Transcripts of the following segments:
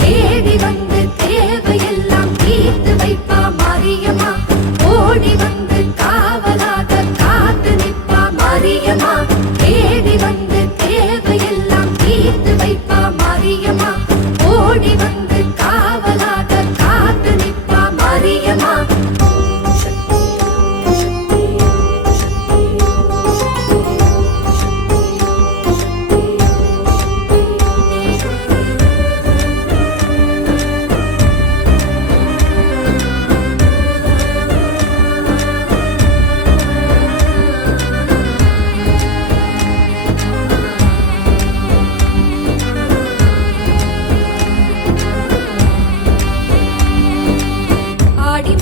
தேடி வந்து தேவையெல்லாம் தீர்த்து வைப்பா மாரியம்மா. ஓடி வந்து காவலாக காத்து நிற்பா மாரியம்மா. தேடி வந்து தேவையெல்லாம் தீர்த்து வைப்பா மாரியம்மா. ஓடி வந்து காவலாக காத்து நிற்பா மாரியம்மா.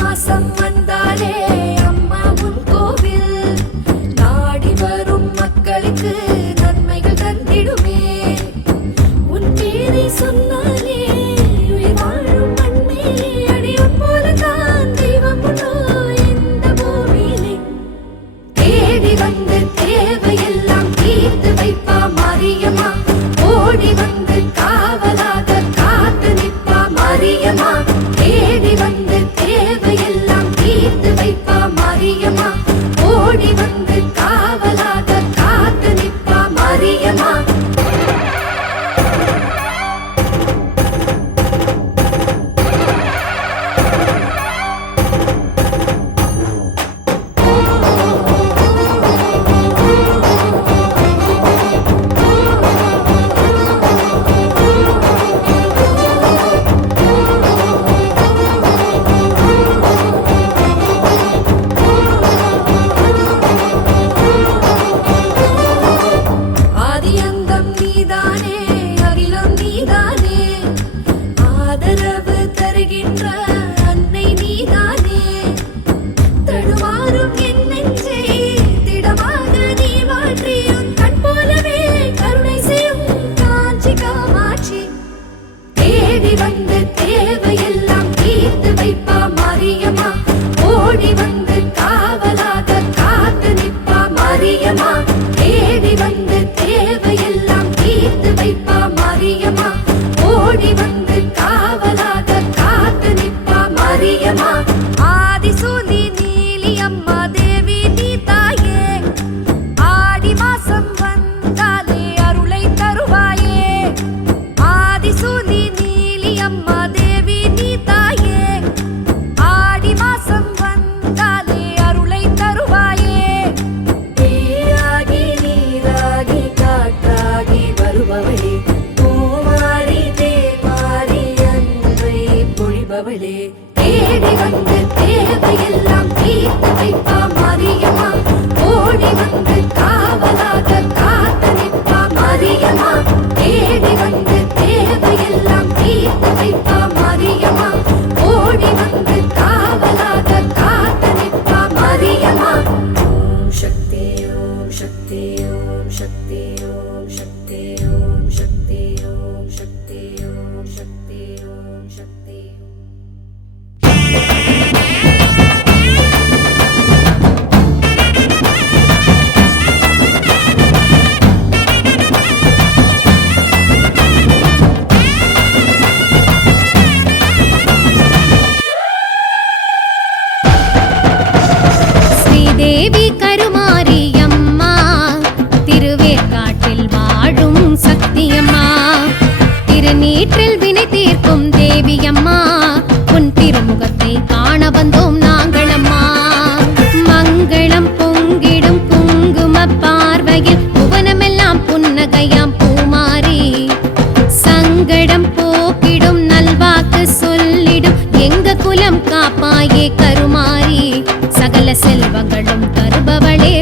மாசம் வந்தாலே அம்மா உன் கோவில் நாடி வரும் மக்களுக்கு நன்மைகள் தந்திடுமே. உன் பேரை சொன்னாலே உயிர் வாழும் மண்மேலே அடியும் போலதான் தெய்வம் உண்டோ இந்த பூமியிலே. தேடி வந்து தேவையெல்லாம் தீர்த்து வைப்பா மாரியம்மா. ஓடி வந்து காவலாக காத்து நிற்பா மாரியம்மா. தேடி வந்து தேவையெல்லாம் தீர்த்து வைப்பா மாரியம்மா. ஓடி வந்து காவலாக காத்து நிற்பா மாரியம்மா.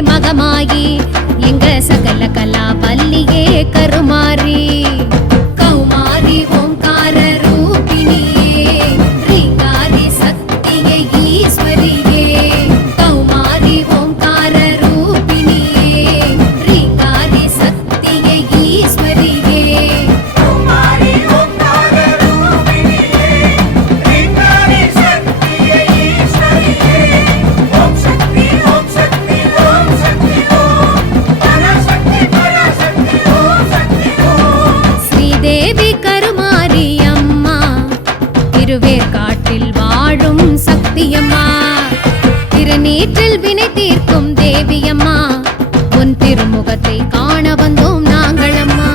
மகமாயி எங்க சகல கலா பல்லியே கருமாரி கௌமாரி ஓம்கார ரூபிணியே ரீங்காரி சக்தியே ஈஸ்வரியே கௌமாரி ஓம்கார ரூபிணியே ரீங்காரி சக்தியே ஈஸ்வரியே கௌமாரி ஓம்கார ரூபிணியே ரீங்காரி சக்தியே ஈஸ்வரியே ஓம் சக்தி ஓம் சக்தி ஓம் சக்தி ஓம் பராசக்தி பராசக்தி ஓம் சக்தி ஓம் ஸ்ரீதேவி கருமாரி அம்மா திருவேற்காட்டில் வாழும் சக்தியம்மா திருநீற்றில் வினை தீர்க்கும் தேவியம்மா உன் திருமுகத்தை காண வந்தோம் நாங்களம்மா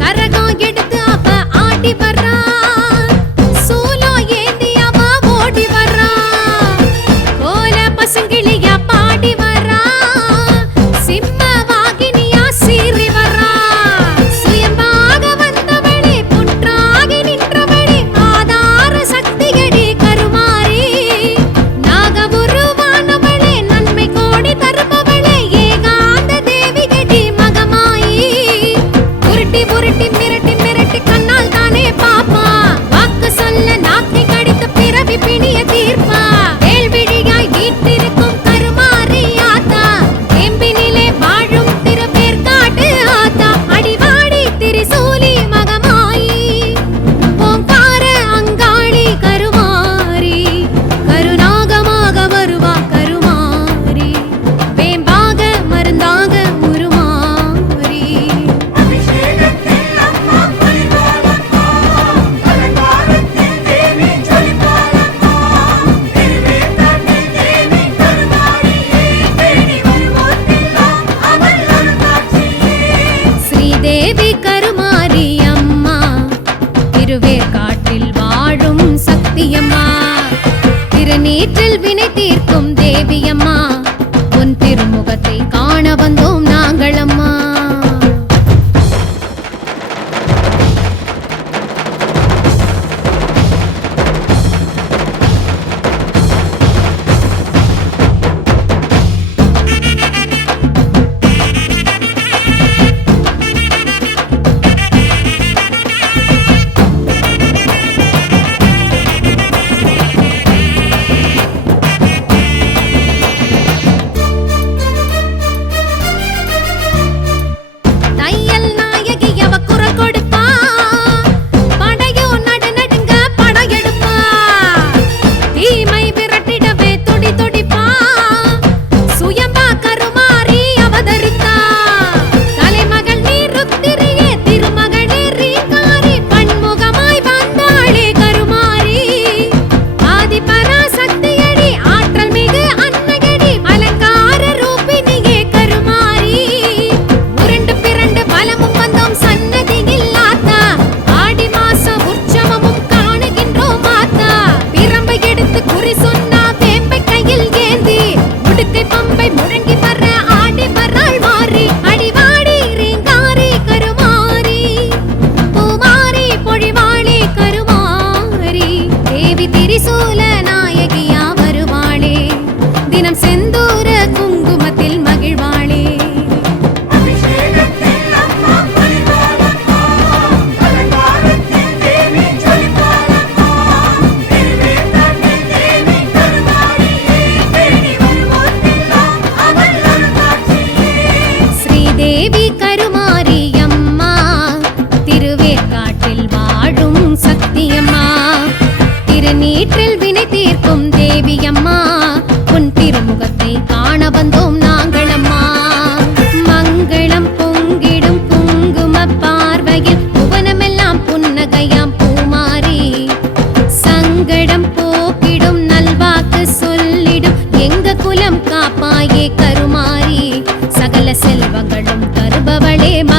கரகம் எடுத்து அவ ஆடி வர்றா சூலம் ஏந்தி அவ ஓடி வர்றா போல பசுங்கிளியா பாடி வர்றா சிம்ம வாகினியா சீறி வர்றா சுயம்பாக வந்தவளே புற்றாகி நின்றவளே ஆதார சக்தியடி கருமாரி நாக உருவானவளே நன்மை கோடி தருபவளே ஏகாந்த தேவிகடி மகமாயி உருட்டி உருட்டி மிரட்டி மிரட்டி கண்ணால் தானே பாப்பா வாக்கு சொல்ல நாக்கை கடித்து பிறவி பிணிய தீர்ப்பா வேள்விழியாய் வீட்டிருக்கும் கருமாரி ஆத்தா எம்பினிலே வாழும் திருவேற்காட்டு ஆத்தா அடிவாடி திரிசூலி மகமாயி ஓங்கார அங்காளி கருமாரி கருநாகமாக வருவா கருமாரி வேம்பாக மருந்தாக உருமாரி அபிஷேகத்தில் அம்மா பரிபாலம்மா அலங்காரத்தில் தேவி ஜொலிப்பாலம்மா திருவேற்காட்டில் தேவி கருமாரியே தேடி வருவோர்க்கெல்லாம் அவள் அருள்காட்சியே ஸ்ரீதேவி கருமாரி அம்மா திருவேற்காட்டில் வாழும் சக்தியம்மா திருநீற்றில் வினை தீர்க்கும் தேவியம்மா உன் திருமுகத்தை காண வந்தோம் நாங்களம்மா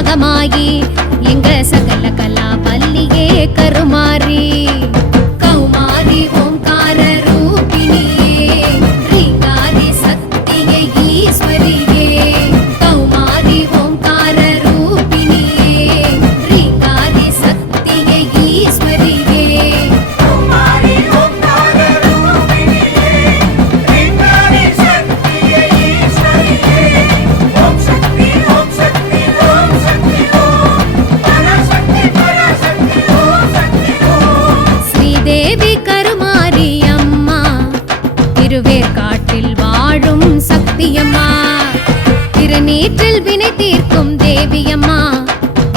மகமாயி எங்க சகல கலா பல்லியே கருமாரி கௌமாரி ஓம்கார ரூபிணியே ரீங்காரி சக்தியே ஈஸ்வரியே கௌமாரி ஓம்கார ரூபிணியே ரீங்காரி சக்தியே ஈஸ்வரியே கௌமாரி ஓம்கார ரூபிணியே ரீங்காரி சக்தியே ஈஸ்வரியே ஓம் சக்தி ஓம் சக்தி ஓம் சக்தி ஓம் பராசக்தி பராசக்தி ஓம் சக்தி ஓம் ஸ்ரீதேவி கருமாரி அம்மா திருவேற்காட்டில் வாழும் சக்தியம்மா திருநீற்றில் வினை தீர்க்கும் தேவியம்மா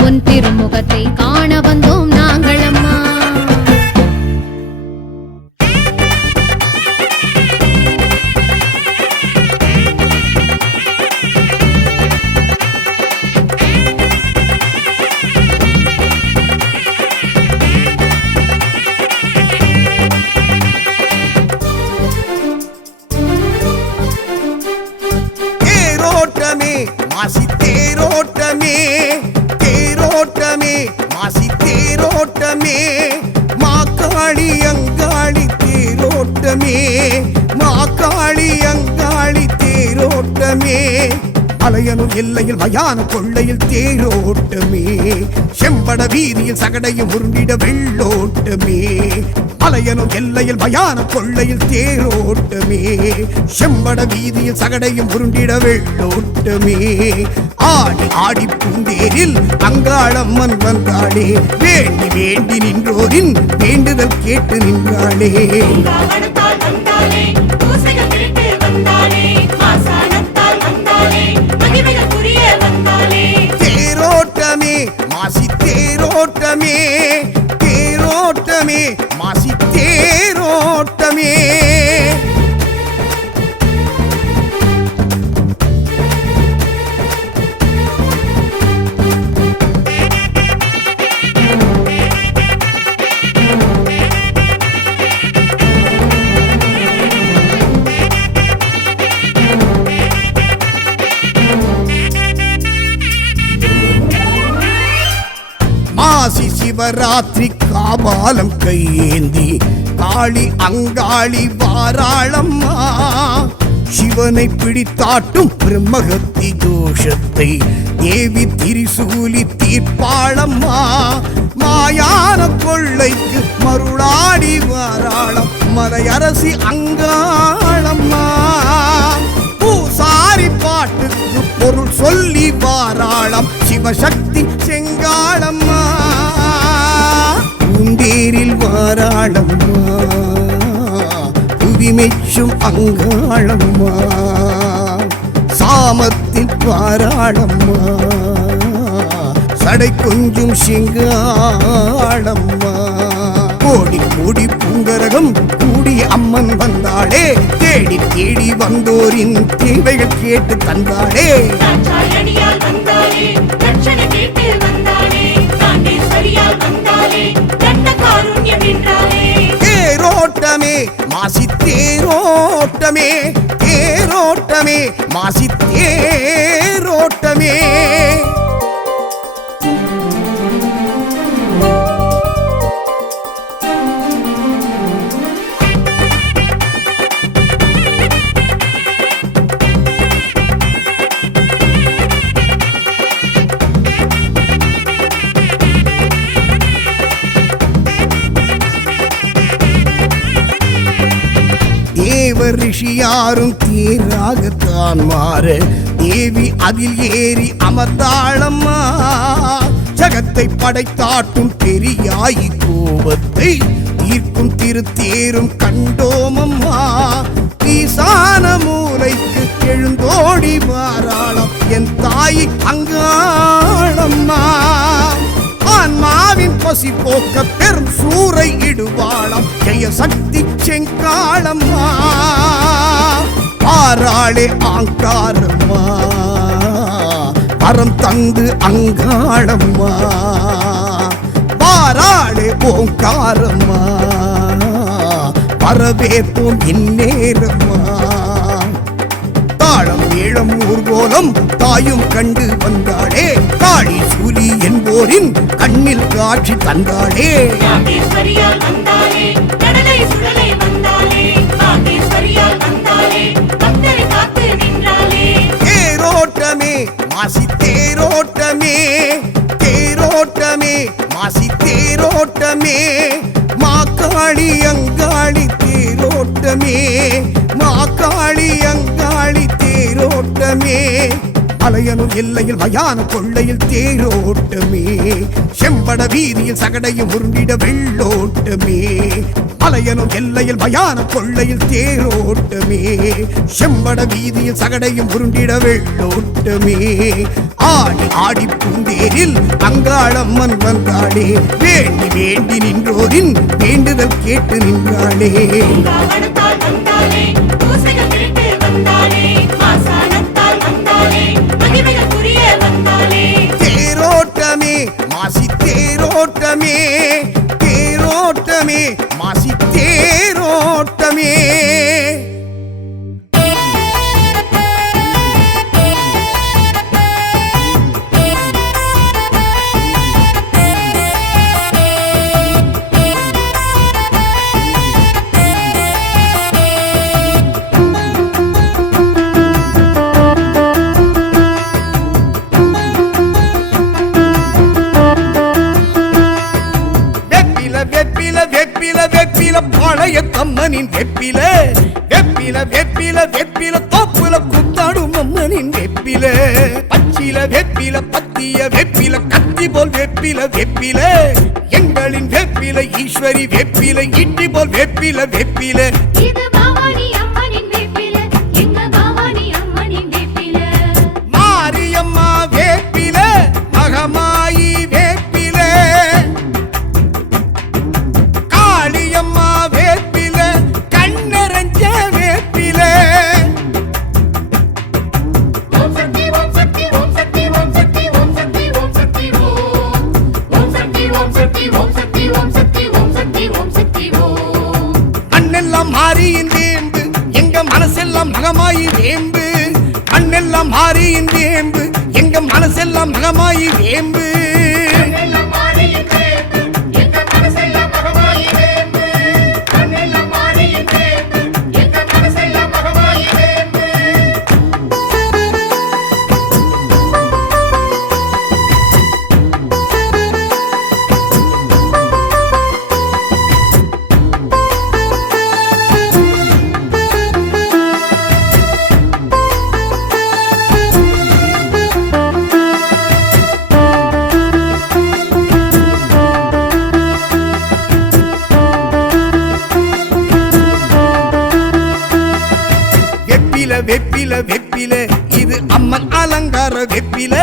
உன் திருமுகத்தை காண வந்தோம் நாங்கள் அம்மா தேரோட்டமே மாசி தேரோட்டமே தேரோட்டமே மாசி தேரோட்டமே மாக்காளி அங்காளி தேரோட்டமே மாக்காளி அங்காளி தேரோட்டமே அலையனும் எல்லையில் மயான கொள்ளையில் தேரோட்டமே செம்பட வீதியில் சகடையும் உருண்டிட வெள்ளோட்டமே அலையனும் எல்லையில் மயான கொள்ளையில் தேரோட்டமே செம்பட வீதியில் சகடையும் உருண்டிட வெள்ளோட்டமே ஆடி ஆடி பூந்தேரில் அங்காளம்மன் வந்தாளே வேண்டி வேண்டி நின்றோரின் வேண்டுதல் கேட்டு நின்றாளே பூங்காவனத்தால் வந்தாளே பூசைகள் திருட்டு வந்தாளே மாசாணத்தால் வந்தாளே மகிமைகள் புரிய வந்தாளே தேரோட்டமே மாசி தேரோட்டமே தேரோட்டமே மாசி தேரோட்டமே மாசி சிவராத்திரி காபாலம் கையேந்தி காளி அங்காளி வாராளம்மா சிவனை பிடித்தாட்டும் பிரம்மகத்தி தோஷத்தை தேவி திரிசூலி தீர்ப்பாளம்மா மாயான கொள்ளைக்கு மருளாடி வாராளம் மலையரசி அங்காளம்மா பூசாரி பாட்டுக்கு பொருள் சொல்லி வாராளம் சிவசக்தி செங்காளம்மா பூந்தேரில் வாராளம்மா புவிமெச்சும் அங்காளம்மா சாமத்தில் வாராளம்மா சடை கொஞ்சும் சிங்காளம்மா கோடி கோடி பூங்கரகம் கூடிய அம்மன் வந்தாளே தேடி தேடி வந்தோரின் தேவைகள் கேட்டு தந்தாளே தாட்சாயணியால் வந்தாளே தட்சணை கேட்டு வந்தாளே தாண்டேஸ்வரியால் வந்தாளே தண்ட காருண்யம் நின்றாளே தேரோட்டமே மாசி தேரோட்டமே தேரோட்டமே மாசி தேரோட்டமே தேவ ரிஷியாரும் தேராகத்தான் மாற தேவி அதில் ஏறி அமர்ந்தாளம்மா ஜகத்தை படைத்தாட்டும் பெரியாயி கோபத்தை தீர்க்கும் திருத்தேரும் கண்டோமம்மா ஈசான மூலைக்கு எழுந்தோடி வாராளம் என் தாய் அங்காளம்மா ஆன்மாவின் பசி போக்க பெரும் சூறை இடுவாளம் ஜெய சக்தி செங்காளம்மா பாராளே ஆங்காரம்மா வரம் தந்து அங்காளம்மா பாராளே ஓங்காரம்மா வரவேற்போம் இந்நேரம்மா தாளம் ஏழம் ஊர்கோலம் தாயும் கண்டு வந்தாளே காளி சூரிய நின்றோரின் கண்ணில் காட்சி தந்தாளே. நாகேஸ்வரியால் வந்தாளே, கடலை சுடலை வந்தாளே, நாகேஸ்வரியால் வந்தாளே, பக்தரை காத்து நின்றாளே. தேரோட்டமே மாசி தேரோட்டமே, தேரோட்டமே மாசி தேரோட்டமே, மாக்காளி அங்காளி தேரோட்டமே, மாக்காளி அங்காளி தேரோட்டமே, மலையனூர் எல்லையில் மயான கொள்ளையில் தேரோட்டமே, செம்பட வீதியில் சகடையும் உருண்டிட வெள்ளோட்டமே, மலையனூர் எல்லையில் மயான கொள்ளையில் தேரோட்டமே, செம்பட வீதியில் சகடையும் உருண்டிட வெள்ளோட்டமே, ஆடி ஆடி பூந்தேரில் அங்காளம்மன் வந்தாளே, வேண்டி வேண்டி நின்றோரின் வேண்டுதல் கேட்டு நின்றாளே. பூங்காவனத்தால் வந்தாளே, பூசைகள் திருட்டு வந்தாளே, மாசாணத்தால் வந்தாளே, மகிமைகள் புரிய வந்தாளே. தேரோட்டமே மாசி தேரோட்டமே, தேரோட்டமே மாசி தேரோட்டமே. பழைய கம்மனின் வெப்பில, வெப்பில வெப்பில வெப்பில தோப்புல குத்தாடும் அம்மனின் வெப்பில, பச்சில வெப்பில பத்திய வெப்பில கத்தி போல் வெப்பில வெப்பில, எங்களின் வெப்பில ஈஸ்வரி வெப்பில இட்டி போல் வெப்பில வெப்பில. இது பவானி அம்மனின் வேப்பில, எங்க பவானி அம்மனின் வேப்பில. மாரியம்மா வேப்பில, மகமாயி வேப்பில, காளியம்மா வேப்பில, கண்ணரஞ்ச வேப்பில. ஓம் சக்தி ஓம் சக்தி ஓம் சக்தி ஓம் சக்தி ஓம் சக்தி ஓம் சக்தி ஓம். ஓம் சக்தி ஓம் சக்தி ஓம் சக்தி ஓம் சக்தி ஓம் சக்தி ஓம் சக்தி ஓம். மண்ணெல்லாம் மாறியின் வேம்பு, எங்க மனசெல்லாம் மகமாயி வேம்பு, மண்ணெல்லாம் மாறியின் வேம்பு, எங்க மனசெல்லாம் மகமாயி வேம்பு. கண்ணெல்லாம் மாறியின் வேம்பு, எங்க மனசெல்லாம் மகமாயி வேம்பு. கண்ணெல்லாம் மாறியின் வேம்பு, எங்க மனசெல்லாம் மகமாயி வேம்பு. வெப்பில வெப்பில வெப்பில இது அம்மன் அலங்கார வெப்பில,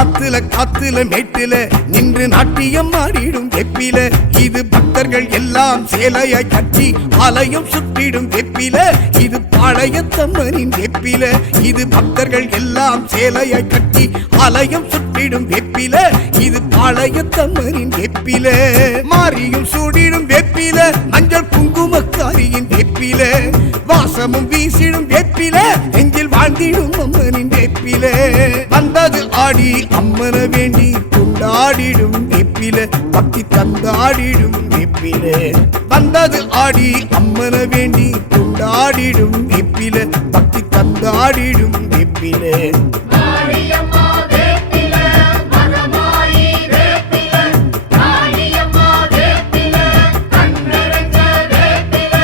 ஆத்துல காத்துல மேட்டில நின்று நாட்டியம் ஆடிடும் வெப்பில, இது பக்தர்கள் எல்லாம் சேலையாய் கட்டி ஆலயம் சுற்றிடும் வெப்பில, இது பாளையத்தம்மனின் வெப்பில, இது பக்தர்கள் எல்லாம் சேலையாய் கட்டி ஆலயம் சுற்றிடும் வெப்பில, இது பாளையத்தம்மனின் வெப்பில, மாரியும் சூடிடும் வெப்பில, மஞ்சள் குங்குமக்காரியின் வெப்பில, வாசமும் வீசிடும் வெப்பில, நெஞ்சில் வாழ்ந்திடும் அம்மனின் வெப்பில, வந்தது ஆடி அம்மன வேண்டி கொண்டாடிடும் வெப்பில, பக்தி தந்தாடிடும் வெப்பில, வந்தது ஆடி அம்மன வேண்டி கொண்டாடிடும் வெப்பில, பக்தி தந்தாடிடும் வெப்பில. மாரியம்மா வேப்பில, மகமாயி வேப்பில, காளியம்மா வேப்பில, கண்ணரஞ்ச வேப்பில.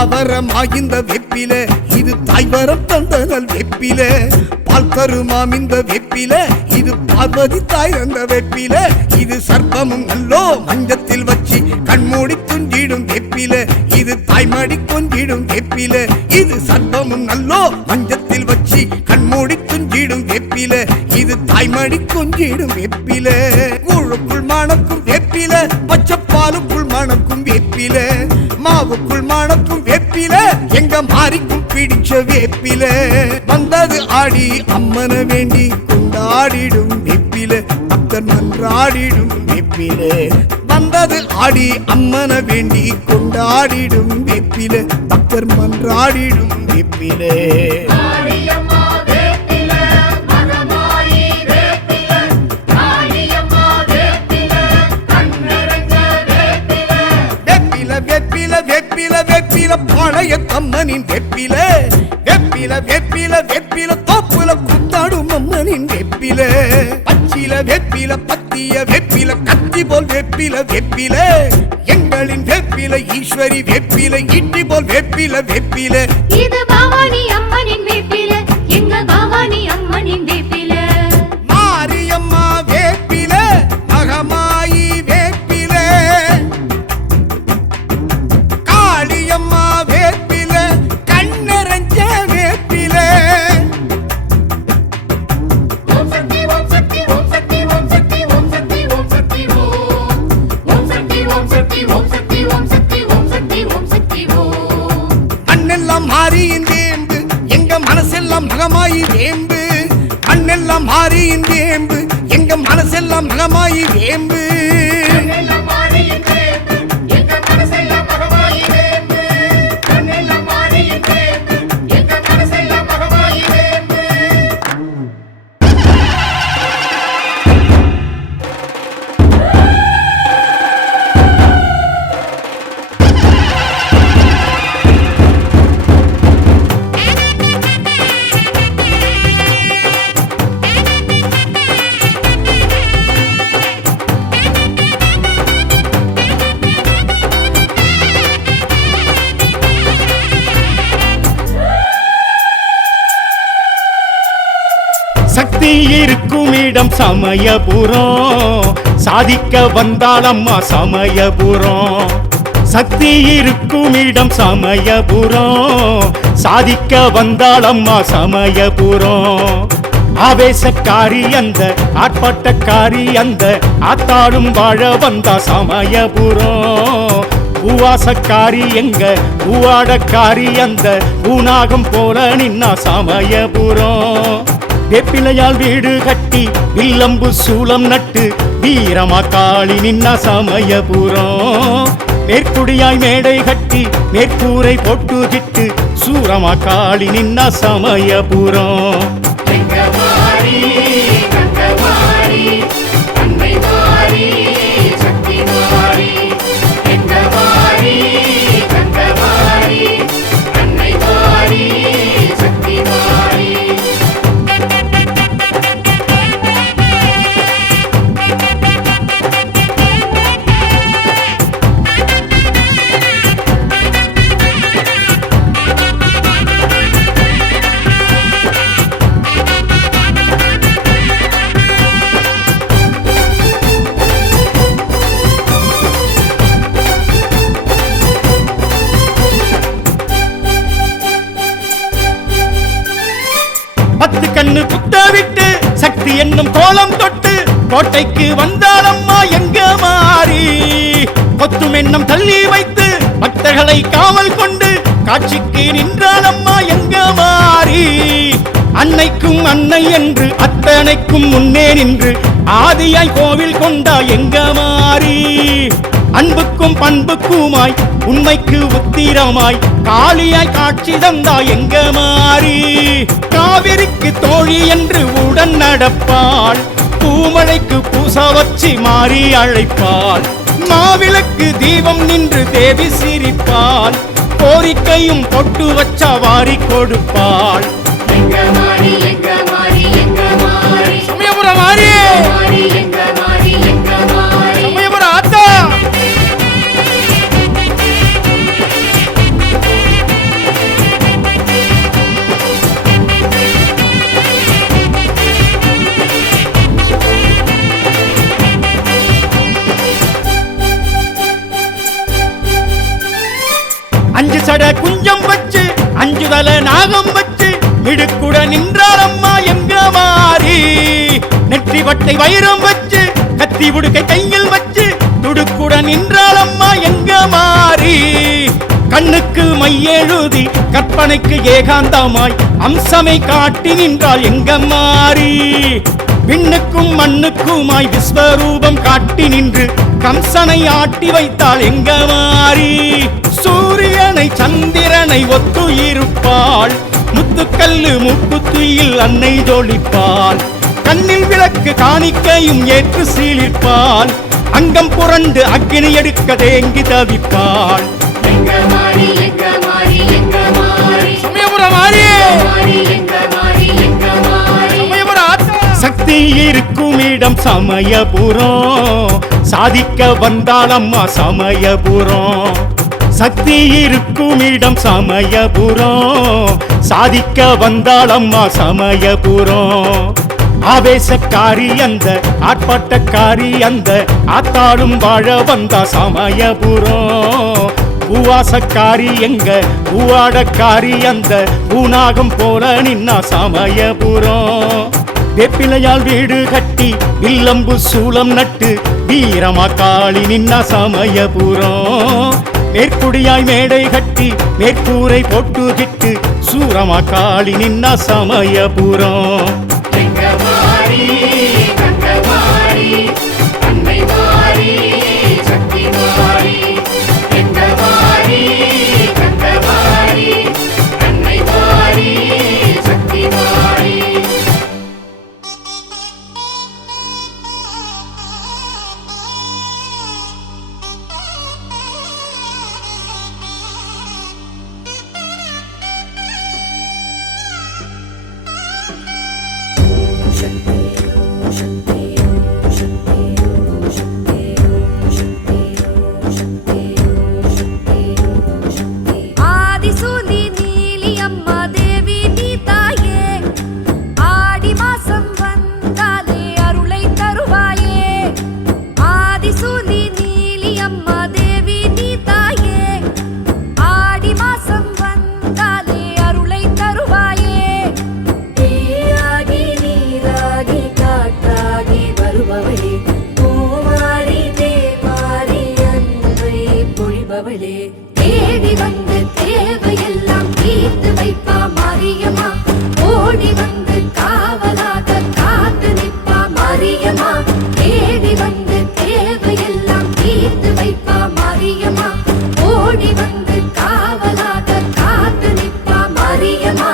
அவரமாகிந்த வெப்பில, இது தாய்வரம் தந்தனல் வெப்பில, பால் கருமாமிந்த வெப்பில, இது பார்வதி தாய் தந்த வெப்பில, இது சர்ப்பமும் நல்லோ மஞ்சத்தில் வச்சு கண்மூடி துஞ்சிடும் வெப்பில, இது இது தாய்மடி கொஞ்சிடும் வேப்பில இது சர்வமும் நல்லோ மஞ்சத்தில் வச்சு கண்மூடி துஞ்சிடும் வேப்பில இது தாய்மடி கொஞ்சிடும் வேப்பில கூழுக்குள் மணக்கும் வேப்பில பச்சைப்பாலுக்குள் மணக்கும் வேப்பில மாவுக்குள் மணக்கும் வேப்பில எங்க மாறிக்கும் பிடிச்ச வேப்பில வந்தது ஆடி அம்மனை வேண்டி கொண்டாடிடும் வேப்பில பக்தர் மன்றாடிடும் வேப்பில வந்தது ஆடி அம்மனை வேண்டி கொண்டாடிடும் வேப்பில பக்தர் மன்றாடிடும் வேப்பில மாரியம்மா வேப்பில மகமாயி வேப்பில காளியம்மா வேப்பில கண்ணரஞ்ச வேப்பில வேப்பில வேப்பில வேப்பில வேப்பில பாளைய அம்மனின் வேப்பில வேப்பில வேப்பில வேப்பில தோப்புல குத்தாடும் அம்மனின் வேப்பில பச்சில வேப்பில பத்திய வேப்பில கத்தி போல் வேப்பில வேப்பில எங்களின் வேப்பில ஈஸ்வரி வேப்பில இட்டி போல் வேப்பில வேப்பில இது பவானி அம்மனின் வேப்பில எங்க பவானி அம்மனின் வேப்பில மாரியம்மா வேப்பில மகமாயி வேப்பில காளியம்மா வேப்பில கண்ணரஞ்ச வேப்பில ஓம் சக்தி ஓம் சக்தி ஓம் சக்தி ஓம் சக்தி ஓம் சக்தி ஓம் சக்தி ஓம் சக்தி ஓம் சக்தி ஓம் சக்தி ஓம் சக்தி ஓம் சக்தி ஓம் சக்தி ஓம் மண்ணெல்லாம் மாறியின் வேம்பு எங்க மனசெல்லாம் மகமாயி வேம்பு மண்ணெல்லாம் மாறியின் வேம்பு எங்க மனசெல்லாம் மகமாயி வேம்பு கண்ணெல்லாம் மாறியின் வேம்பு எங்க மனசெல்லாம் மகமாயி வேம்பு கண்ணெல்லாம் மாறியின் வேம்பு எங்க மனசெல்லாம் மகமாயி வேம்பு சக்தி இருக்கும் இடம் சமயபுரம் சாதிக்க வந்தாளம்மா சமயபுரம் சக்தி இருக்கும் இடம் சமயபுரம் சாதிக்க வந்தாளம்மா சமயபுரம் ஆவேசக்காரி அந்த ஆட்பாட்டக்காரி அந்த ஆத்தாடும் வாழ வந்தா சமயபுரம் பூவாசக்காரி எங்க பூவாடக்காரி அந்த பூநாகம் போல நின்னா சமயபுரம் வேப்பிலையால் வீடு கட்டி வில்லம்பு சூலம் நட்டு வீரமா காளி நின்னா சமயபுரம் மேற்குடியாய் மேடை கட்டி மேற்கூரை பொட்டுகிட்டு சூரமா காளி நின்னா சமயபுரம் கங்கமாரி கங்கமாரி அன்னை மாரி சக்தி மாரி கங்கமாரி கங்கமாரி அன்னை மாரி சக்தி மாரி பத்து கண்ணு குத்த விட்டு சக்தி என்னும் கோலம் தொட்டு கோட்டைக்கு வந்தாளம்மா எங்க மாறி கொத்தும் எண்ணம் தள்ளி வைத்து பக்தர்களை காவல் கொண்டு காட்சிக்கு நின்றாளம்மா எங்க மாறி அன்னைக்கும் அன்னை என்று அத்தனைக்கும் முன்னே நின்று ஆதியாய் கோவில் கொண்டா எங்க மாறி அன்புக்கும் பண்புக்குமாய் உண்மைக்கு உத்திரமாய் காளியாய் காட்சி தந்தா எங்க மாறி காவிரிக்கு தோழி என்று உடன் நடப்பாள் பூமழைக்கு பூச வச்சு மாறி அழைப்பாள் மாவிளக்கு தீபம் நின்று தேவி சிரிப்பாள் கோரிக்கையும் பொட்டு வச்சா வாரி கொடுப்பாள் எங்க மாரி எங்க மாரி எங்க மாரி சமயபுரம் மாறி மாரி எங்க மாரி எங்க மாரி சமயபுரம் ஆத்தா குஞ்சம் வச்சு அஞ்சுதல நாகம் வச்சு மிடுக்குட நின்றாள் அம்மா எங்க மாறி. நெற்றி வட்டை வைரம் வச்சு கத்தி உடுக்கை கையில் வச்சு துடுக்குட நின்றாள் அம்மா எங்க மாறி. கண்ணுக்கு மையெழுதி கற்பனைக்கு ஏகாந்தமாய் அம்சமை காட்டி நின்றாள் எங்க மாறி. விண்ணுக்கும் மண்ணுக்குமாய் விஸ்வரூபம் காட்டி நின்று கம்சனை ஆட்டி வைத்தாள் எங்க மாறி. சூரியனை சந்திரனை ஒத்து இருப்பாள், முத்துக்கல்லு மூக்குத்துயில் அன்னை ஜொலிப்பாள். கண்ணில் விளக்கு காணிக்கையும் ஏற்று சீலிப்பாள், அங்கம் புரண்டு அக்கினி எடுக்க தேங்கி தவிப்பாள். எங்க மாறி எங்க மாறி எங்க மாறி சமயபுரம் மாறி, மாறி எங்க மாறி எங்க மாறி சமயபுரம் ஆத்தா. சக்தி இருக்கும் இடம் சமயபுரம், சாதிக்க வந்தாள் அம்மா சமயபுரம். சக்தி இருக்கும் இடம் சமயபுரம், சாதிக்க வந்தாள் அம்மா சமயபுரம். ஆவேசக்காரி அந்த ஆர்ப்பாட்டக்காரி அந்த ஆத்தாடும் வாழ வந்தா சமயபுரம். பூவாசக்காரி எங்க பூவாடக்காரி அந்த பூநாகம் போல நின்னா சமயபுரம். வேப்பிலையால் வீடு கட்டி வில்லம்பு சூலம் நட்டு வீரமா காளி நின்னா சமயபுரம். மேற்குடியாய் மேடை கட்டி மேற்கூரை போட்டுகிட்டு சூரமா காளி நின்னா சமயபுரம். எங்க மாறி கங்க மாறி அன்னை மாறி சக்தி மாறி. எங்க மாறி கங்க மாறி அன்னை மாறி சக்தி மாறி. ஆதிசூலி நீலி அம்மா தேவி நீ தாயே, ஆடி மாசம் வந்தாலே அருளை தருவாயே. ஆதிசூலி நீலி அம்மா தேவி நீ தாயே, ஆடி மாசம் வந்தாலே அருளை தருவாயே. தீயாகி நீராகி காட்டாகி வருபவளே, பூமாரி தேமாரி அன்பை பொழிபவளே. தேடி வந்து தேவையெல்லாம் தீர்த்து வைப்பா மாரியம்மா, ஓடி வந்து காவலாக காத்து நிற்பா மாரியம்மா. தேடி வந்து தேவையெல்லாம் தீர்த்து வைப்பா மாரியம்மா, ஓடி வந்து காவலாக காத்து நிற்பா மாரியம்மா.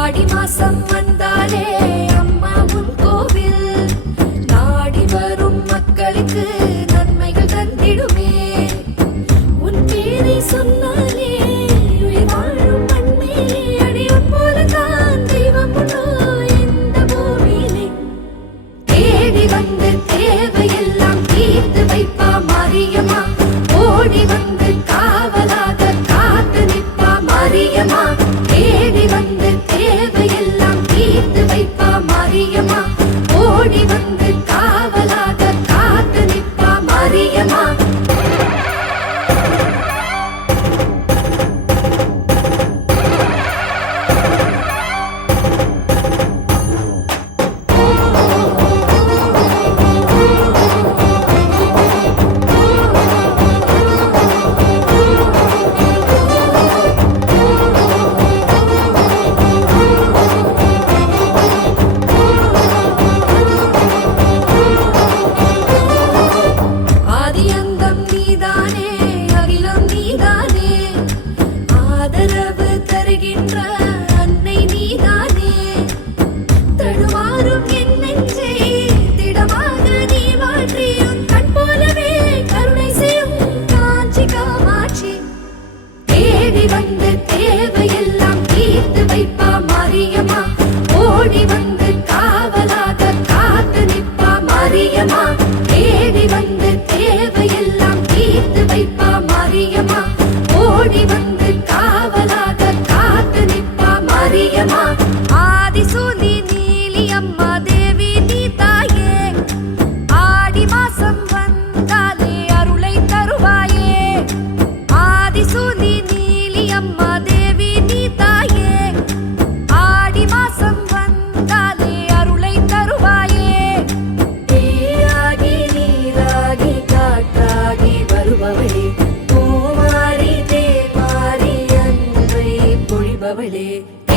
ஆடி மாசம் வந்தாலே அம்மா உன் கோவில், நாடி வரும் மக்களுக்கு நன்மைகள் தந்திடுமே. உன் பேரை சொன்னாலே உயிர் வாழும் மண்மேலே, அடி உன் போலதான் தெய்வம் உண்டோ இந்த பூமியிலே. தேடி வந்து தேவையெல்லாம் தீர்த்து வைப்பா மாரியம்மா, ஓடி வந்து காவலாக காத்து நிற்பா மாரியம்மா. தேடி வந்து தேவையெல்லாம்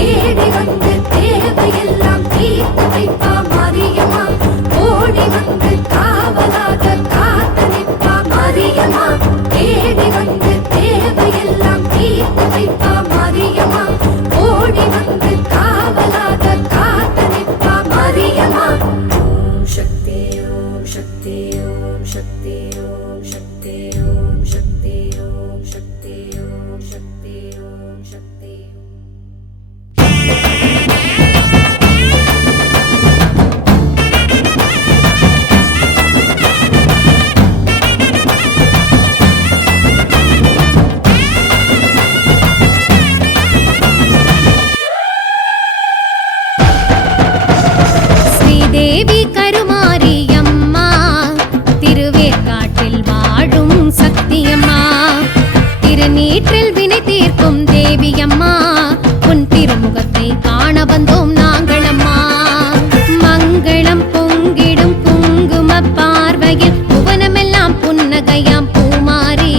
தேடி வந்து தேவையெல்லாம் தீர்த்து வைப்பா மாரியம்மா ஓடி வந்து காவலாக காத்து நிற்பா மாரியம்மா தேடி வந்து தேவையெல்லாம் தீர்த்து வைப்பா மாரியம்மா ஓடி வந்து காவலாக காத்து நிற்பா மாரியம்மா ஓம் சக்தி ஓம் சக்தி ஓம் சக்தி ஓம் சக்தி ஓம் சக்தி ஓம் சக்தி ஓம் சக்தி ஓம் சக்தி ஸ்ரீதேவி கருமாரியம்மா திருவேற்காட்டில் வாழும் சக்தியம்மா திருநீற்றில் வினை தீர்க்கும் தேவியம்மா உன் திருமுகத்தை காண வந்தோம் நாங்களம்மா மங்களம் பொங்கிடும் குங்கும பார்வையில் புவனமெல்லாம் புன்னகையாம் பூமாரி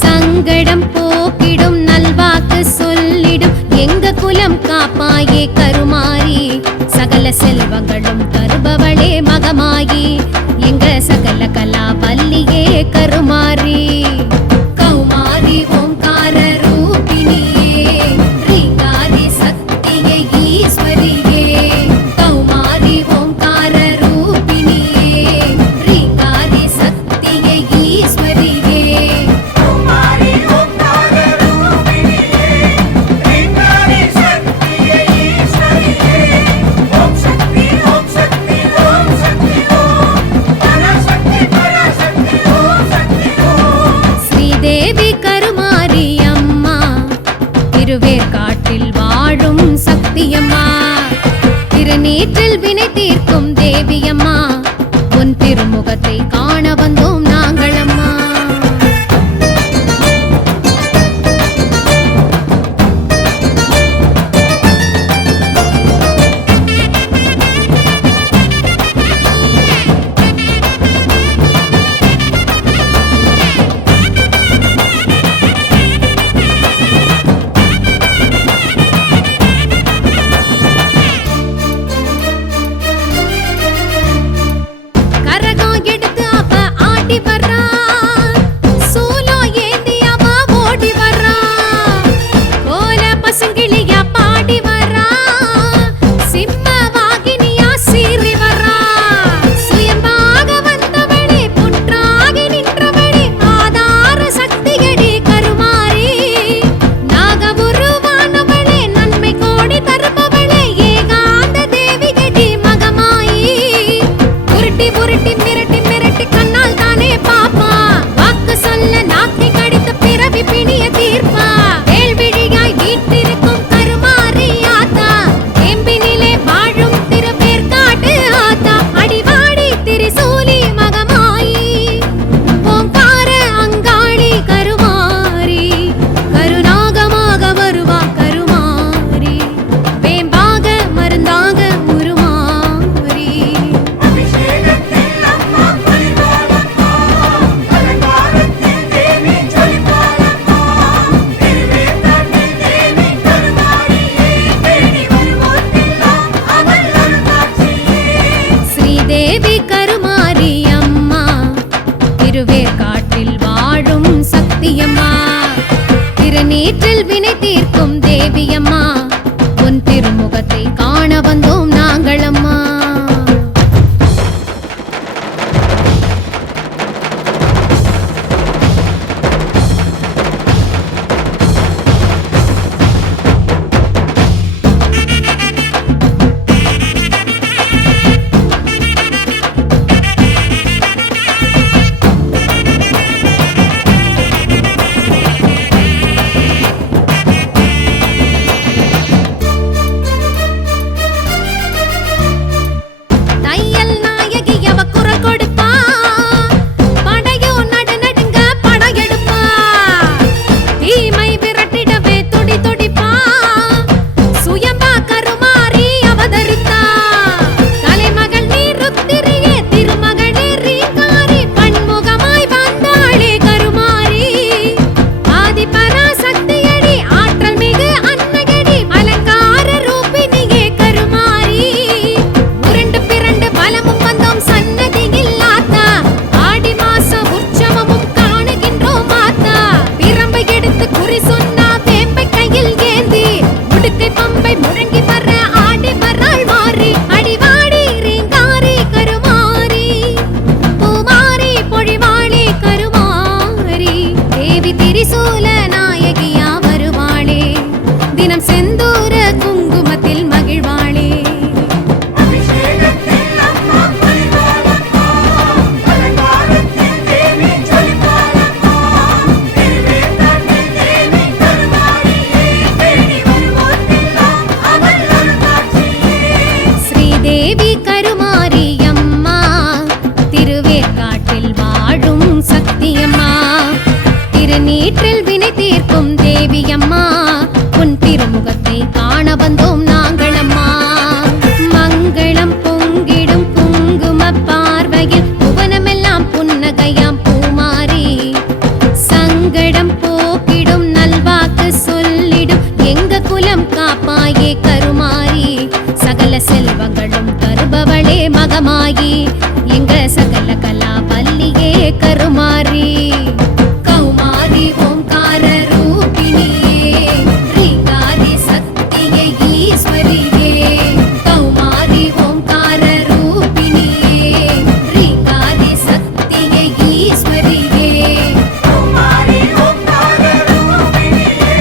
சங்கடம் போக்கிடும் நல்வாக்கு சொல்லிடும் எங்க குலம் காப்பாயே கருமாரி சகல செல்வங்களும் தருபவளே மகமாயி எங்க சகல கலா வல்லியே கருமாரி கௌமாரி ஓம்கார ரூபிணியே ரீங்காரி சக்தியே ஈஸ்வரியே கௌமாரி ஓம்கார ரூபிணியே ரீங்காரி சக்தியே ஈஸ்வரியே குமாரி ஓம்கார ரூபிணியே ரீங்காரி சக்தியே ஈஸ்வரியே ஓம் சக்தி ஓம் சக்தி ஓம் சக்தி தங்கமாயி எங்க சகல கலா பல்லியே கருமாரி கௌமாரி ஓம்கார ரூபிணியே ரீங்காரி சக்தியே ஈஸ்வரியே கௌமாரி ஓம்கார ரூபிணியே ரீங்காரி சக்தியே ஈஸ்வரியே குமாரி ஓம்கார ரூபிணியே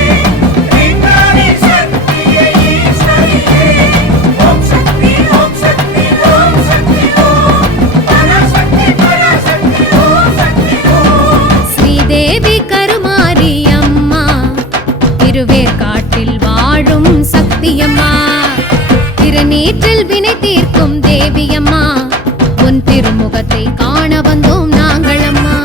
ரீங்காரி சக்தியே ஈஸ்வரியே ஓம் சக்தி ஓம் சக்தி ஓம் சக்தி ஓம் பராசக்தி பராசக்தி ஓம் சக்தி ஓம் ஸ்ரீதேவி கருமாரி அம்மா திருவேற்காட்டில் வாழும் சக்தியம்மா திருநீற்றில் வினை தீர்க்கும் தேவியம்மா உன் திருமுகத்தை காண வந்தோம் நாங்களம்மா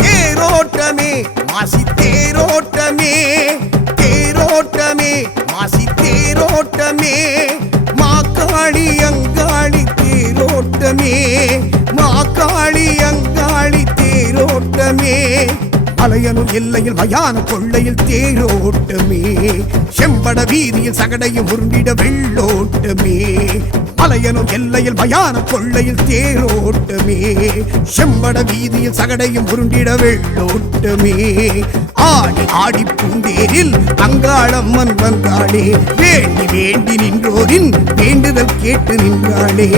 தேரோட்டமே மாசி தேரோட்டமே தேரோட்டமே மாசி தேரோட்டமே மாக்காளி அங்காளி தேரோட்டமே மாக்காளி அங்காளி தேரோட்டமே அலையனும் எல்லையில் மயான கொள்ளையில் தேரோட்டமே செம்பட வீதியில் சகடையும் உருண்டிட வெள்ளோட்டமே அலையனும் எல்லையில் மயான கொள்ளையில் தேரோட்டமே செம்பட வீதியில் சகடையும் உருண்டிட வெள்ளோட்டமே ஆடி ஆடி பூந்தேரில் அங்காளம்மன் வந்தாளே வேண்டி வேண்டி நின்றோரின் வேண்டுதல் கேட்டு நின்றாளே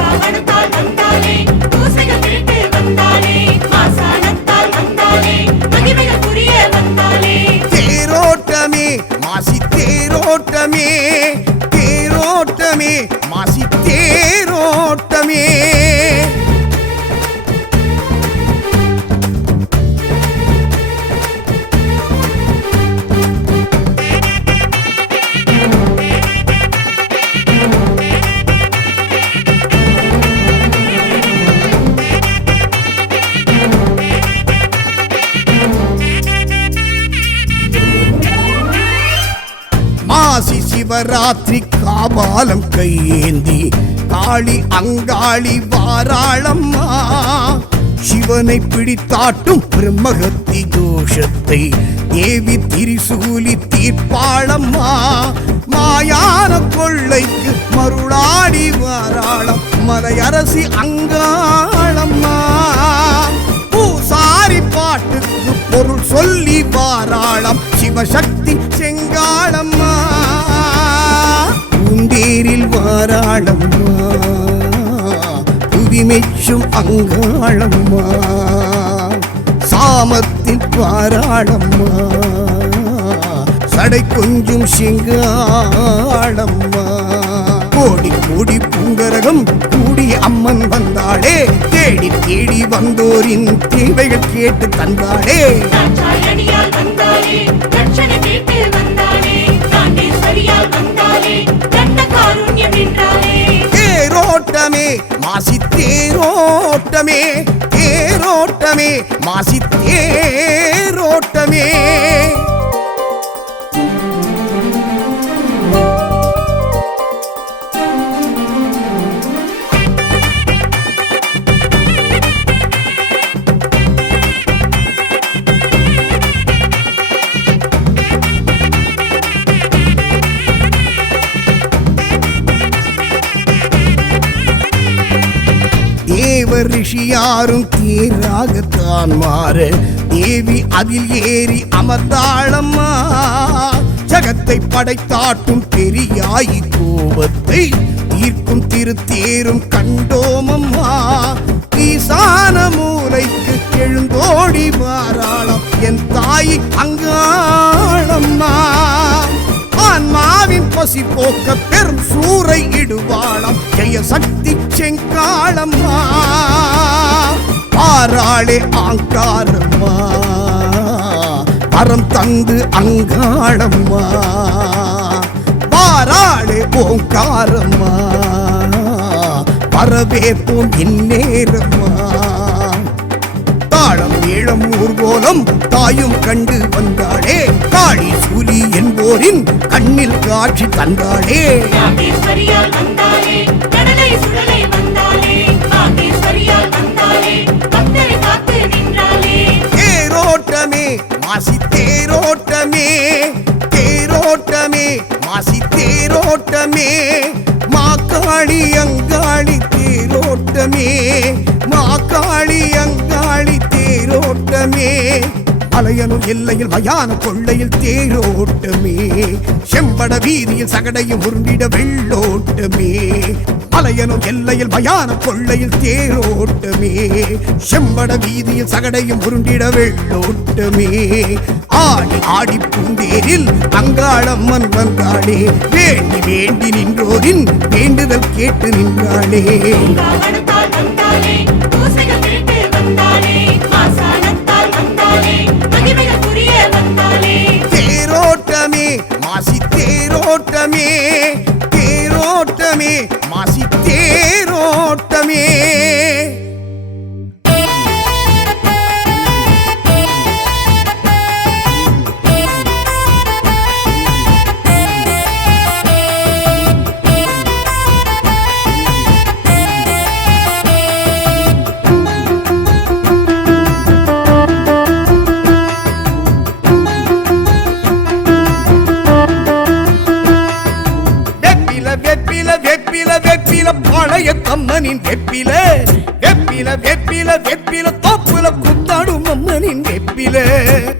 ராவணத்தால் வந்தாலே பூசைகள் கேட்டு வந்தாலே மாசானத்தால் வந்தாலே மகிமைகள் புரிய வந்தாலே தேரோட்டமே மாசி தேரோட்டமே தேரோட்டமே மாசி தேரோட்டமே மாசி சிவராத்திரி காபாலம் கையேந்தி காளி அங்காளி வாராளம்மா சிவனை பிடித்தாட்டும் பிரம்மகத்தி தோஷத்தை தேவி திரிசூலி தீர்ப்பாளம்மா மாயான கொள்ளைக்கு மருளாடி வாராளம் மலையரசி அங்காளம்மா பூசாரி பாட்டுக்கு பொருள் சொல்லி வாராளம் சிவசக்தி செங்காளம்மா பூந்தேரில் வாராளம்மா புவிமெச்சும் அங்காளம்மா சாமத்தில் வாராளம்மா சடை கொஞ்சும் செங்காளம்மா கோடி கோடி பூங்கரகம் கூடிய அம்மன் வந்தாளே தேடி தேடி வந்தோரின் தேவைகள் கேட்டு தந்தாளே தாட்சாயணியால் வந்தாலே தட்சணை கேட்டு வந்தாலே தாண்டேஸ்வரியால் வந்தாலே தன்ன காருண்யம் என்றாலே தேரோட்டமே மாசி தேரோட்டமே தேரோட்டமே மாசி தேரோட்டமே தேவ ரிஷியாரும் தேராகத்தான் மாற தேவி அதில் ஏறி அமர்ந்தாளம்மா ஜகத்தை படைத்தாட்டும் பெரியாயி கோபத்தை தீர்க்கும் திருத்தேரும் கண்டோமம்மா ஈசான மூலைக்கு எழுந்தோடி வாராளம் என் தாய் அங்காளம்மா ஆன்மாவின் பசி போக்க பெரும் சூறை இடுவாளம் ஜெய சக்தி செங்காளம்மா பாராளே ஆங்காரம்மா பரம் தந்து அங்காளம்மா பாராளே ஓங்காரம்மா பரவேற்போம் இந்நேரம்மா தாளம் ஏழு இளம் ஊர்கோலம் தாயும் கண்டு வந்தாளே காளி சூரி என்போரின் கண்ணில் காட்சி தந்தாளே நாகேஸ்வரியால் வந்தாளே கடலை சுடலை வந்தாளே நாகேஸ்வரியால் வந்தாளே பக்தரை காத்து நின்றாளே தேரோட்டமே மாசி தேரோட்டமே தேரோட்டமே மாசி தேரோட்டமே மாக்காளி அங்காளி தேரோட்டமே மாக்காளி அங்காளி தேரோட்டமே மலையனும் எல்லையில் மயான கொள்ளையில் தேரோட்டமே செம்பட வீதியில் சகடையும் உருண்டிட வெள்ளோட்டமே மலையனும் எல்லையில் மயான கொள்ளையில் தேரோட்டமே செம்பட வீதியில் சகடையும் உருண்டிட வெள்ளோட்டமே ஆடி ஆடி பூந்தேரில் அங்காளம்மன் வந்தாளே வேண்டி வேண்டி நின்றோரின் வேண்டுதல் கேட்டு நின்றாளே ராவணத்தால் வந்தாளே பூசைகள் கேட்டு வந்தாளே மாசாணத்தால் வந்தாளே மகிமைகள் புரிய வந்தாளே தேரோட்டமே மாசி தேரோட்டமே தேரோட்டமே மாசி தேரோட்டமே வெப்பில வெப்பில வெப்பில பழைய கம்மனின் வெப்பில வெப்பில வெப்பில வெப்பில தோப்புல குத்தாடும் அம்மனின் வெப்பில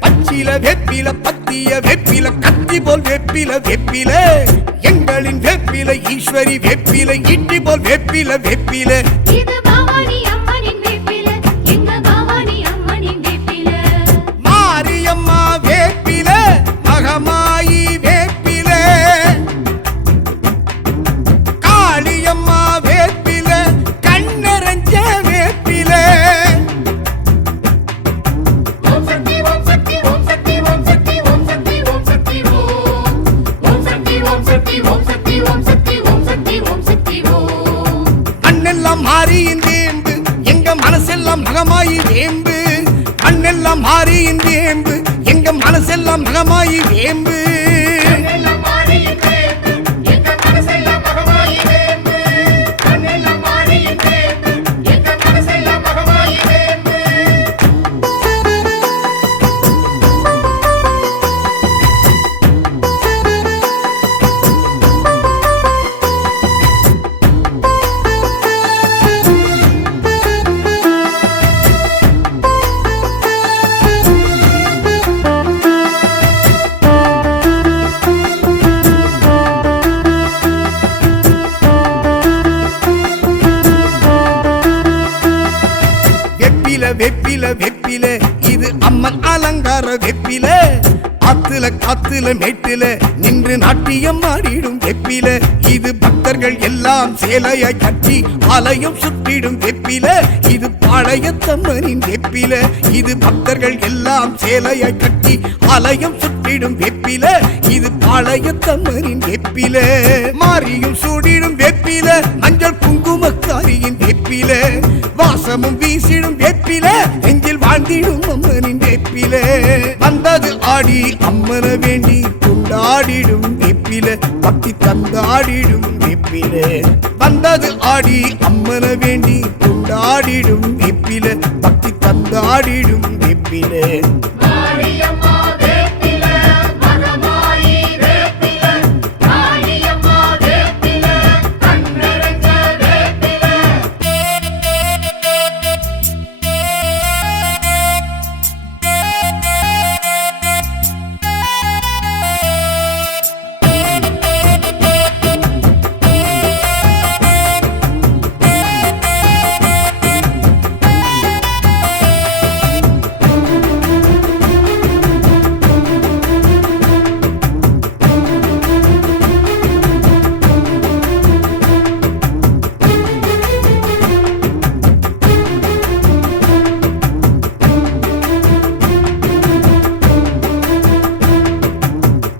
பச்சில வெப்பில பத்திய வெப்பில கத்தி போல் வெப்பில வெப்பில எங்களின் வெப்பில ஈஸ்வரி வெப்பில இட்டி போல் வெப்பில வெப்பில இது பவானி அம்மனின் வேப்பில எங்க பவானி அம்மனின் வேப்பில மாரியம்மா வேப்பில மகமாயி வேப்பில காளியம்மா வேப்பில கண்ணரஞ்ச வேப்பில ஓம் சக்தி ஓம் சக்தி ஓம் சக்தி ஓம் சக்தி ஓம் சக்தி ஓம் சக்தி ஓம் சக்தி ஓம் சக்தி ஓம் சக்தி ஓம் சக்தி ஓம் சக்தி ஓம் சக்தி ஓம் மண்ணெல்லாம் மாறியின் வேம்பு எங்க மனசெல்லாம் மகமாயி வேம்பு மண்ணெல்லாம் மாறியின் வேம்பு எங்க மனசெல்லாம் மகமாயி வேம்பு கண்ணெல்லாம் மாறியின் வேம்பு எங்க மனசெல்லாம் மகமாயி வேம்பு கண்ணெல்லாம் மாறியின் வேம்பு எங்க மனசெல்லாம் மகமாயி வேம்பு வெப்பில வெப்பில வெப்பில இது அம்மன் அலங்கார வெப்பில ஆத்துல காத்துல மேட்டில நின்று நாட்டியம் ஆடிடும் வெப்பில இது பக்தர்கள் எல்லாம் சேலையாய் கட்டி ஆலயம் சுற்றிடும் வெப்பில இது பாளையத்தம்மனின் வெப்பில இது பக்தர்கள் எல்லாம் சேலையாய் கட்டி ஆலயம் சுற்றிடும் வெப்பில இது பாளையத்தம்மனின் வெப்பில மாரியும் சூடிடும் வெப்பில மஞ்சள் குங்குமக்காரியின் வெப்பில வாசமும் வீசிடும் வெப்பில நெஞ்சில் வாழ்ந்திடும் அம்மனின் வெப்பில வந்தது ஆடி அம்மன வேண்டி கொண்டாடிடும் வெப்பில பக்தி தந்தாடிடும் வெப்பில வந்தது ஆடி அம்மன வேண்டி கொண்டாடிடும் வெப்பில பக்தி தந்தாடிடும் வெப்பில மாரியம்மா வேப்பில மகமாயி வேப்பில காளியம்மா வேப்பில கண்ணரஞ்ச வேப்பில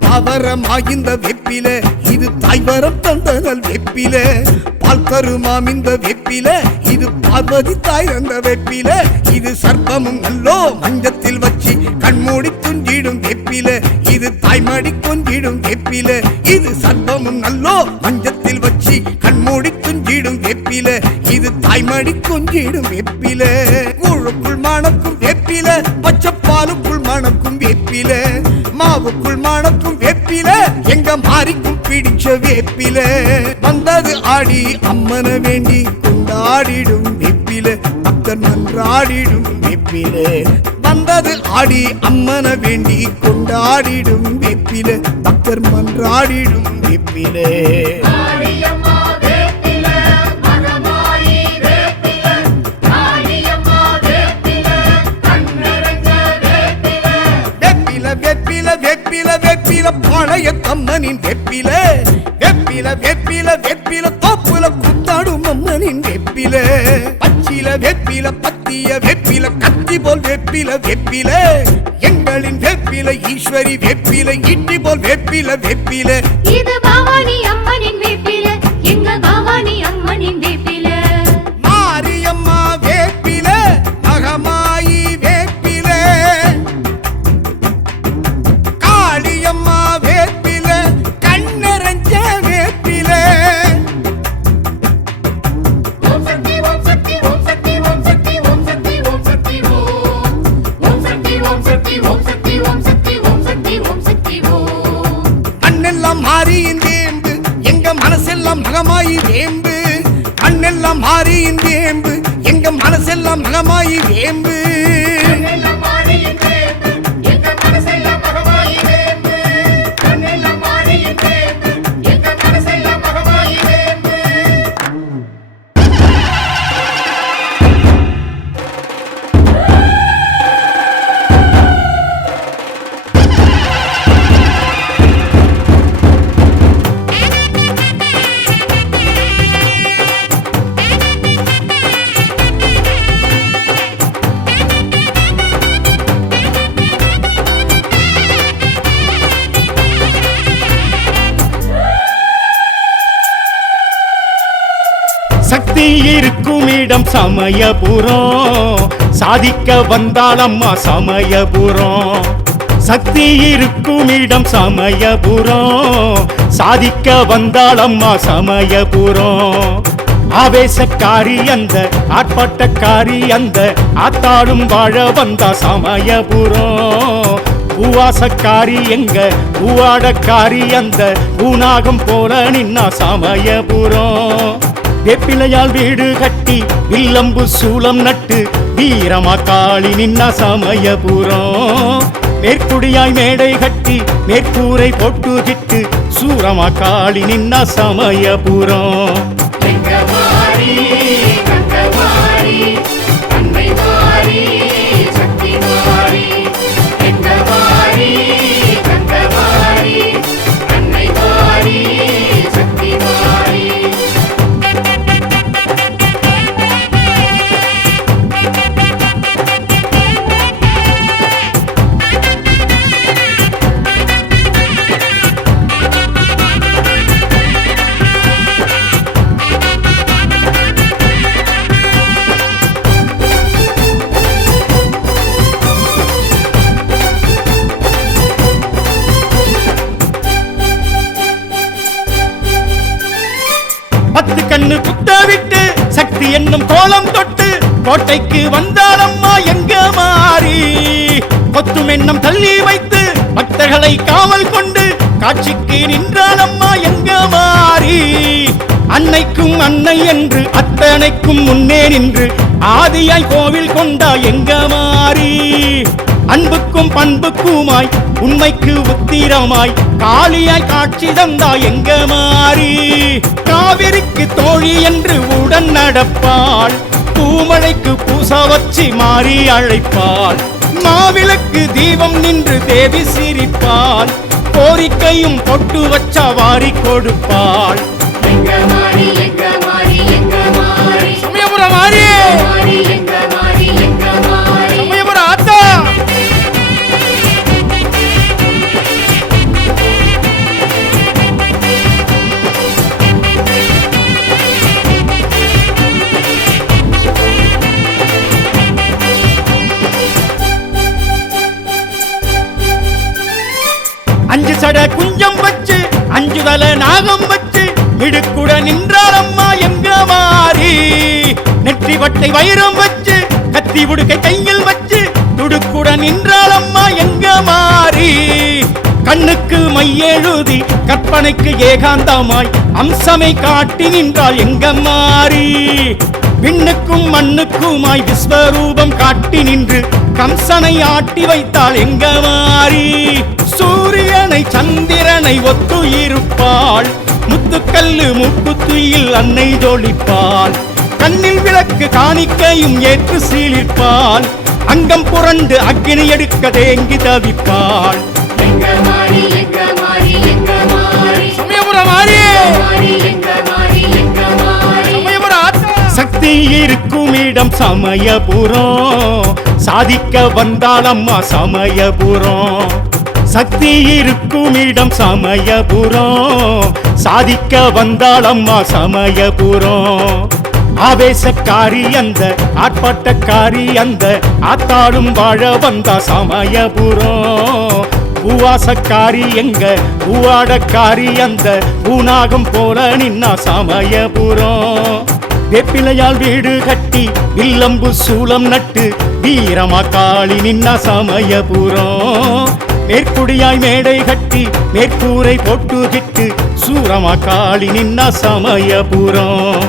அவரமாகிந்த வெப்பில இது தாய்வரம் தந்தனல் வெப்பில பால் தருமாம் இந்த வெப்பில இது பார்வதி தாய் தந்த வெப்பில இது சர்ப்பமும் நல்லோ மஞ்சத்தில் வச்சு கண்மூடி துஞ்சிடும் வெப்பில இது தாய்மடி கொஞ்சிடும் வெப்பில இது சர்ப்பமும் நல்லோ மஞ்சத்தில் வச்சு கண்மூடி துஞ்சிடும் வெப்பில இது தாய்மடி கொஞ்சிடும் வெப்பில கூழுக்குள் மணக்கும் வெப்பில பச்சைப்பாலுக்குள் மணக்கும் வெப்பில மாவுக்குள் மணக்கும் வெப்பில எங்க மாறிக்கும் பிடிச்ச வேப்பில வந்தது ஆடி அம்மன வேண்டி கொண்டாடிடும் வெப்பில பக்தர் மன்றாடிடும் வெப்பில வந்தது ஆடி அம்மன வேண்டி கொண்டாடிடும் வெப்பில பக்தர் மன்றாடிடும் வெப்பில காளியம்மா வேப்பில மகமாயி வேப்பில காளியம்மா வேப்பில கண்ணரஞ்ச வேப்பில வெப்பில வெப்பில வெப்பில வெப்பில பழைய தம்மனின் வெப்பில வெப்பில வெப்பில வெப்பில தோப்புல குத்தாடும் அம்மனின் வெப்பில பச்சில வெப்பில பத்திய வெப்பில கத்தி போல் வெப்பில வெப்பில எங்களின் வெப்பில ஈஸ்வரி வெப்பில இட்டி போல் வெப்பில வெப்பில இது பவானி அம்மனின் வேப்பில எங்க பவானி அம்மனின் வேப்பில மாரியம்மா வேப்பில மகமாயி வேப்பில காளியம்மா வேப்பில கண்ணரஞ்ச வேப்பில ஓம் சக்தி ஓம் சக்தி ஓம் சக்தி ஓம் சக்தி ஓம் சக்தி ஓம் சக்தி ஓம் சக்தி ஓம் சக்தி ஓம் சக்தி ஓம் சக்தி ஓம் சக்தி ஓம் சக்தி ஓம் மண்ணெல்லாம் மாறியின் வேம்பு எங்க மனசெல்லாம் மகமாயி வேம்பு மண்ணெல்லாம் மாறியின் வேம்பு எங்க மனசெல்லாம் மகமாயி வேம்பு கண்ணெல்லாம் மாறியின் வேம்பு எங்க மனசெல்லாம் மகமாயி வேம்பு கண்ணெல்லாம் மாறியின் வேம்பு எங்க மனசெல்லாம் மகமாயி வேம்பு சக்தி இருக்கும் இடம் சமயபுரம் சாதிக்க வந்தாளம்மா சமயபுரம் சக்தி இருக்கும் இடம் சமயபுரம் சாதிக்க வந்தாளம்மா சமயபுரம் ஆவேசக்காரி அந்த ஆட்பாட்டக்காரி அந்த ஆத்தாடும் வாழ வந்தா சமயபுரம் பூவாசக்காரி எங்க பூவாடக்காரி அந்த பூநாகம் போல நின்னா சமயபுரம் வேப்பிலையால் வீடு கட்டி வில்லம்பு சூலம் நட்டு வீரமா காளி நின்னா சமயபுரம் மேற்குடியாய் மேடை கட்டி மேற்கூரை போட்டுகிட்டு சூரமா காளி நின்னா சமயபுரம் கங்கவாரி கங்கவாரி அன்னை வாரி சக்தி வாரி கங்கவாரி கங்கவாரி அன்னை வாரி சக்தி வாரி பத்து கண்ணு குத்த விட்டு சக்தி என்னும் கோலம் தொட்டு கோட்டைக்கு வந்தாளம்மா எங்க மாறி கொத்தும் எண்ணம் தள்ளி வைத்து பக்தர்களை காவல் கொண்டு காட்சிக்கு நின்றாளம்மா எங்க மாறி அன்னைக்கும் அன்னை என்று அத்தனைக்கும் முன்னே நின்று ஆதியாய் கோவில் கொண்டா எங்க மாறி அன்புக்கும் பண்புக்குமாய் உண்மைக்கு உத்திரமாய் காளியாய் காட்சி தந்தா எங்க மாறி காவிரிக்கு தோழி என்று உடன் நடப்பாள் பூமழைக்கு பூச வச்சு மாறி அழைப்பாள் மாவிளக்கு தீபம் நின்று தேவி சிரிப்பாள் கோரிக்கையும் பொட்டு வச்சா வாரி கொடுப்பாள் எங்க மாறி எங்க மாறி எங்க மாறி சமயபுரம் மாறி மாறி எங்க மாறி எங்க மாறி சமயபுரம் ஆத்தா சட குஞ்சம் வச்சு அஞ்சுதல நாகம் வச்சு இடுக்குட நின்றாளம்மா எங்க மாறி நெற்றி வட்டை வைரம் வச்சு கத்தி உடுக்கை கையில் வச்சு துடுக்குட நின்றாளம்மா எங்க மாறி கண்ணுக்கு மையெழுதி கற்பனைக்கு ஏகாந்தமாய் அம்சமை காட்டி நின்றாள் எங்க மாறி விண்ணுக்கும் மண்ணுக்குமாய் விஸ்வரூபம் காட்டி நின்று கம்சனை ஆட்டி வைத்தாள் எங்க மாறி சூரியனை சந்திரனை ஒத்து இருப்பாள் முத்துக்கல்லு மூக்குத்துயில் அன்னை ஜொலிப்பாள் கண்ணில் விளக்கு காணிக்கையும் ஏற்று சீலிப்பாள் அங்கம் புரண்டு அக்கினி எடுக்க தேங்கி தவிப்பாள் எங்க மாறி எங்க மாறி எங்க மாறி சமயபுரம் மாறி மாறி எங்க மாறி எங்க மாறி சமயபுரம் ஆத்தா. சக்தி இருக்கும் இடம் சமயபுரம் சாதிக்க வந்தாளம்மா சமயபுரம் சக்தி இருக்கும் இடம் சமயபுரம் சாதிக்க வந்தாளம்மா சமயபுரம் ஆவேசக்காரி அந்த ஆட்பாட்டக்காரி அந்த ஆத்தாடும் வாழ வந்தா சமயபுரம் பூவாசக்காரி எங்க பூவாடக்காரி அந்த பூநாகம் போல நின்னா சமயபுரம் வேப்பிலையால் வீடு கட்டி வில்லம்பு சூலம் நட்டு வீரமா காளி நின்னா சமயபுரம் மேற்குடியாய் மேடை கட்டி மேற்கூரை போட்டுகிட்டு சூரமா காளி நின்னா சமயபுரம்